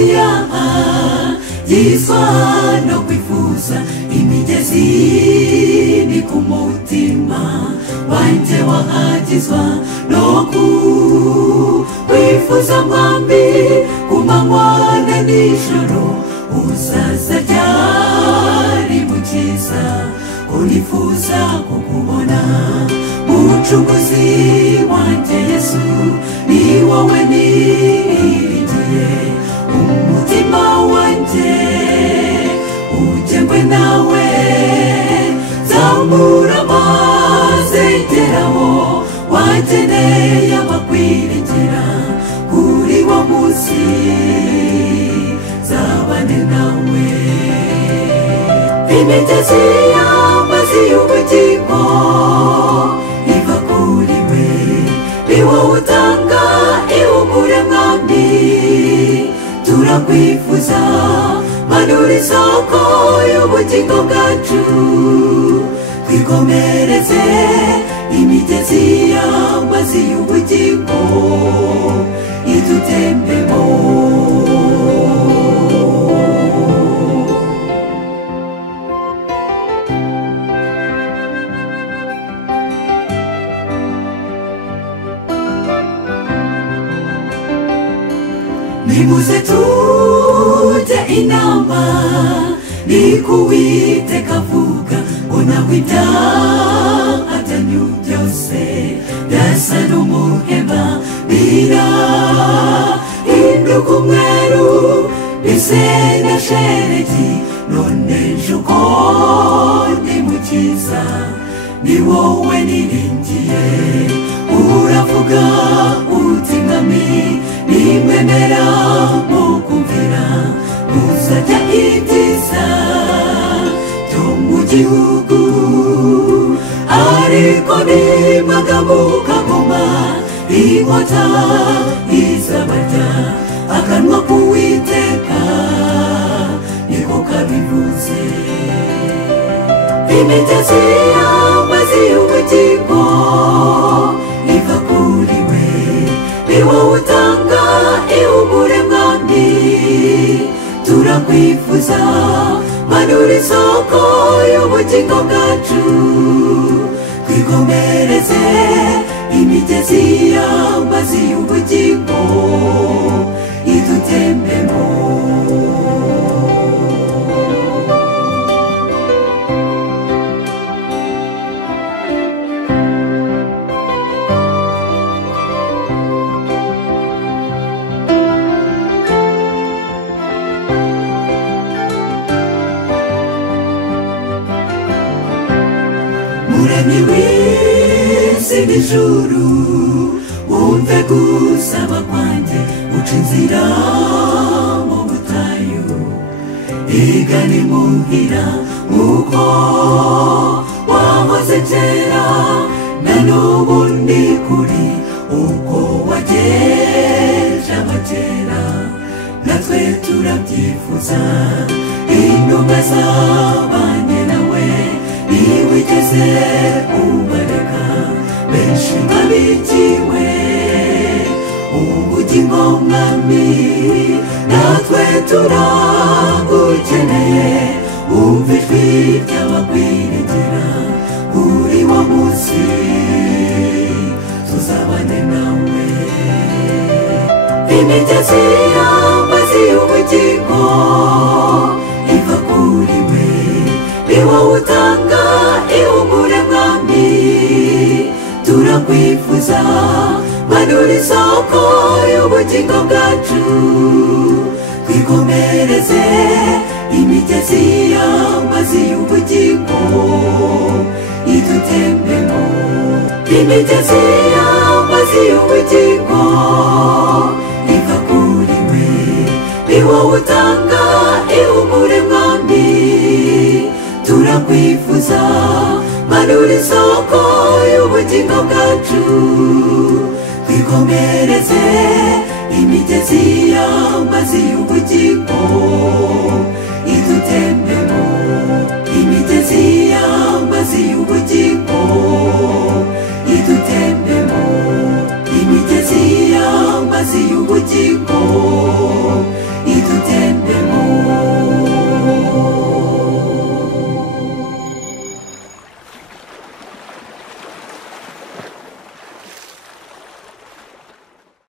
yaha yiswa no kwifuza imigezi ni ku mutima wanjye wahagizwa no kwifuza mwambi ku manywa na nijoro uzaza ryari mukiza unifuza kukubona mucunguzi wanjye Yesu ni wowe niringiye umutima wanjye ugengwe nawe zamura maze geraho wageneye abakwiringira kuri wo munsi zabane nawe imigezi y'amazi y'ubugingo iva kuri we ni wowe utanga ihumure mwami turakwifuza manura isoko y'ubugingo bwacu twikomereze imigezi y'amazi y'ubugingo idutembemo nimuze tujye inama ni kuwiteka avuga ngo nawe ibyaha byanyu byose byasa n'umuhema birahinduka umweru bise na sheregi none njuko ndi mukiza ni wowe niringiye uravuga uti mwami nimwemera mukumvira muzajya ibyiza byo mu gihugu ariko nimwaga mukagoma inkota izabarya akanwa k'Uwiteka niko kabivuze imigezi y'amazi y'ubugingo iva kuri we ni wowe utanga ihumure mwami turakwifuza manura isoko y'ubugingo bwacu twikomereze imigezi y'amazi y'ubugingo idutembemo muremyi w'isi n'ijuru wumve gusaba kwanjye uca inzira mu butayu igana imuhira nk'uko wahoze kera na n'ubu ni kuri uko wageje abakera natwe turabyifuza intumwa zabanye nawe niwigeze ubareka benshi babikiwe ubugingo mwami natwe turagukeneye umva ijwi ry'abakwiringira kuri wo munsi tuzabane nawe imigezi y'amazi y'ubugingo iva kuri we ni wowe utanga ihumure mwami turakwifuza manura isoko y'ubugingo bwacu twikomereze imigezi y'amazi y'ubugingo idutembemo imigezi y'amazi y'ubugingo iva kuri we ni wowe utanga ihumure mwami turakwifuza manura isoko y'ubugingo bwacu twikomereze imigezi y'amazi y'ubugingo idutembemo imigezi y'amazi y'ubugingo idutembemo imigezi y'amazi y'ubugingo